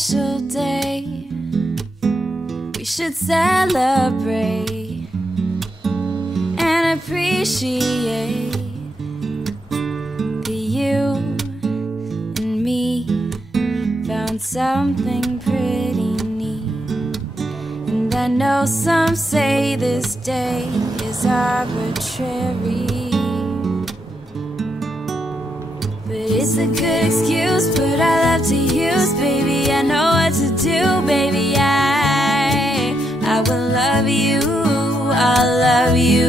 special day. We should celebrate and appreciate that you and me found something pretty neat. And I know some say this day is arbitrary, but it's a good excuse, but I love to use, baby. I know what to do, baby. I will love you, I'll love you.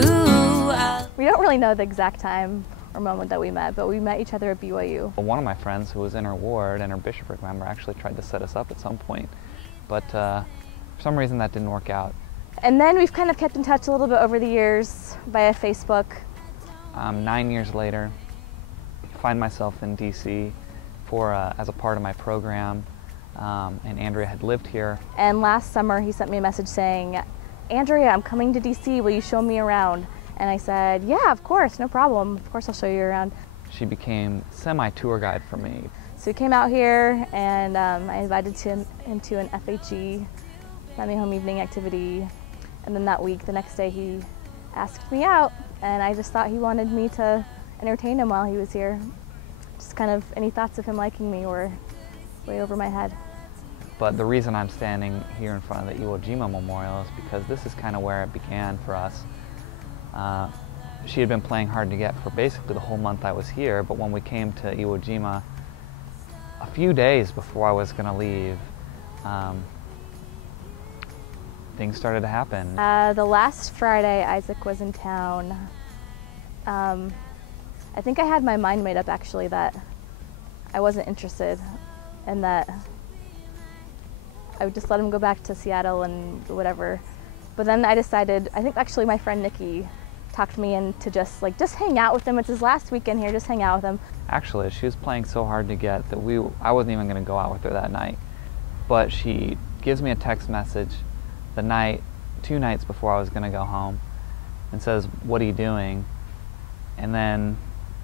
We don't really know the exact time or moment that we met, but we met each other at BYU. One of my friends who was in her ward and her bishopric member actually tried to set us up at some point, but for some reason that didn't work out. And then we've kind of kept in touch a little bit over the years via Facebook. 9 years later, I find myself in DC as a part of my program, and Andrea had lived here. And last summer he sent me a message saying, "Andrea, I'm coming to DC, will you show me around?" And I said, "Yeah, of course, no problem. Of course I'll show you around." She became semi-tour guide for me. So he came out here, and I invited him to an FHE, family home evening activity. And then that week, the next day, he asked me out, and I just thought he wanted me to entertain him while he was here. Just kind of any thoughts of him liking me were way over my head. But the reason I'm standing here in front of the Iwo Jima Memorial is because this is kind of where it began for us. She had been playing hard to get for basically the whole month I was here, but when we came to Iwo Jima, a few days before I was going to leave, things started to happen. The last Friday Isaac was in town, I think I had my mind made up actually that I wasn't interested and that I would just let him go back to Seattle and whatever. But then I decided, I think actually my friend Nikki talked me into just hang out with him. It's his last weekend here, just hang out with him. Actually, she was playing so hard to get that I wasn't even going to go out with her that night. But she gives me a text message the 2 nights before I was going to go home and says, "What are you doing?" And then,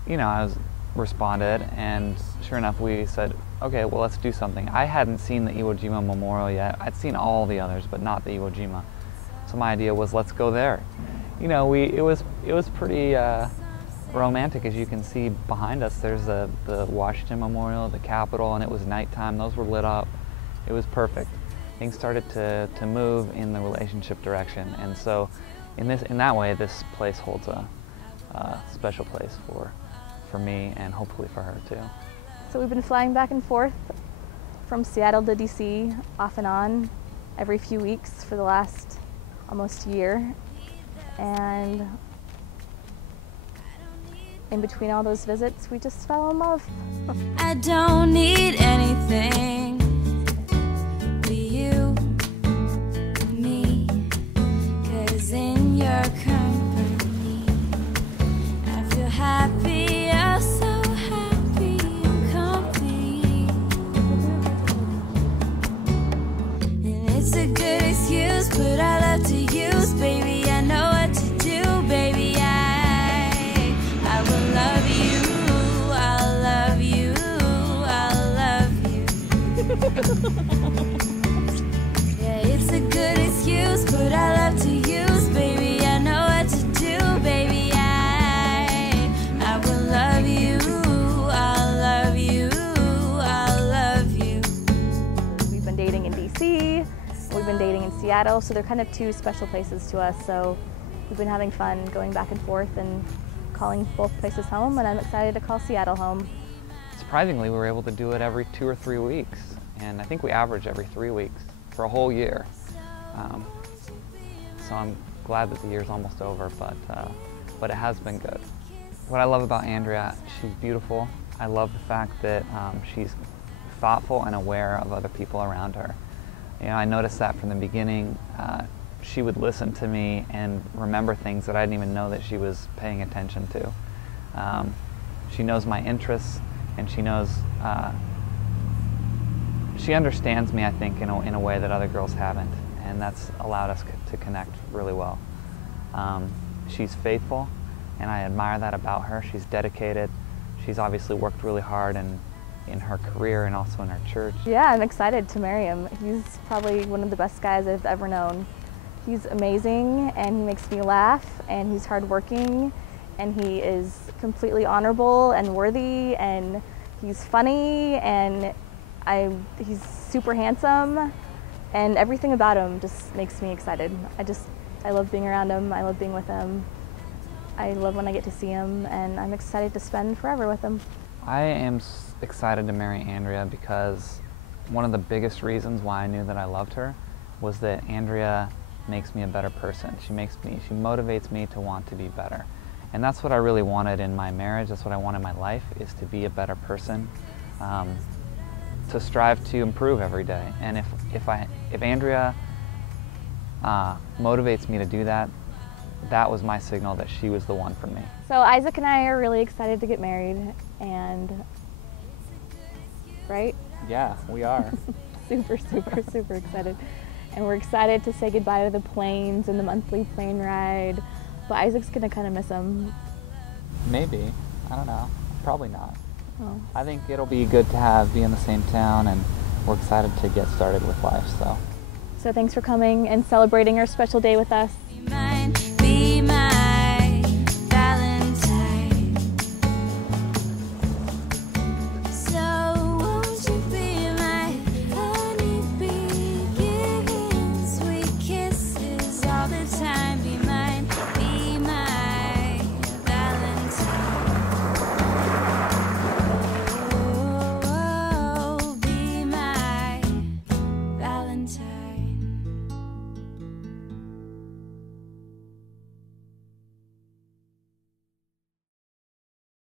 I responded, and sure enough, we said, "Okay, well, let's do something." I hadn't seen the Iwo Jima Memorial yet. I'd seen all the others, but not the Iwo Jima. So my idea was, let's go there. It was pretty romantic. As you can see behind us, there's the Washington Memorial, the Capitol, and it was nighttime. Those were lit up. It was perfect. Things started to move in the relationship direction, and so in that way, this place holds a special place for me and hopefully for her too. So we've been flying back and forth from Seattle to DC off and on every few weeks for the last almost year, and in between all those visits we just fell in love. I don't need anything but you and me, 'cause in your company I feel happy, oh so happy and complete. And it's a good excuse, but I love to use, baby. I know what to do, baby. I will love you, I'll love you, I'll love you. Yeah, it's a good excuse, but I love to use, baby. I know what to do, baby. I will love you, I'll love you, I'll love you. We've been dating in DC, we've been dating in Seattle, so they're kind of two special places to us. So we've been having fun going back and forth and calling both places home, and I'm excited to call Seattle home. Surprisingly, we were able to do it every 2 or 3 weeks, and I think we average every 3 weeks for a whole year. So I'm glad that the year's almost over, but it has been good. What I love about Andrea, she's beautiful. I love the fact that she's thoughtful and aware of other people around her. I noticed that from the beginning. She would listen to me and remember things that I didn't even know that she was paying attention to. She knows my interests, and she knows, she understands me, I think, in a way that other girls haven't, and that's allowed us to connect really well. She's faithful, and I admire that about her. She's dedicated. She's obviously worked really hard, and in her career and also in our church. Yeah, I'm excited to marry him. He's probably one of the best guys I've ever known. He's amazing, and he makes me laugh, and he's hardworking, and he is completely honorable and worthy, and he's funny, and he's super handsome, and everything about him just makes me excited. I love being around him. I love being with him. I love when I get to see him, and I'm excited to spend forever with him. I am excited to marry Andrea because one of the biggest reasons why I knew that I loved her was that Andrea makes me a better person. She motivates me to want to be better. And that's what I really wanted in my marriage. That's what I want in my life, is to be a better person, to strive to improve every day. And if Andrea motivates me to do that, that was my signal that she was the one for me. So Isaac and I are really excited to get married, and right? Yeah, we are. Super, super, super excited. And we're excited to say goodbye to the planes and the monthly plane ride. But Isaac's gonna kind of miss them. Maybe. I don't know. Probably not. Oh. I think it'll be good to be in the same town, and we're excited to get started with life. So thanks for coming and celebrating our special day with us. My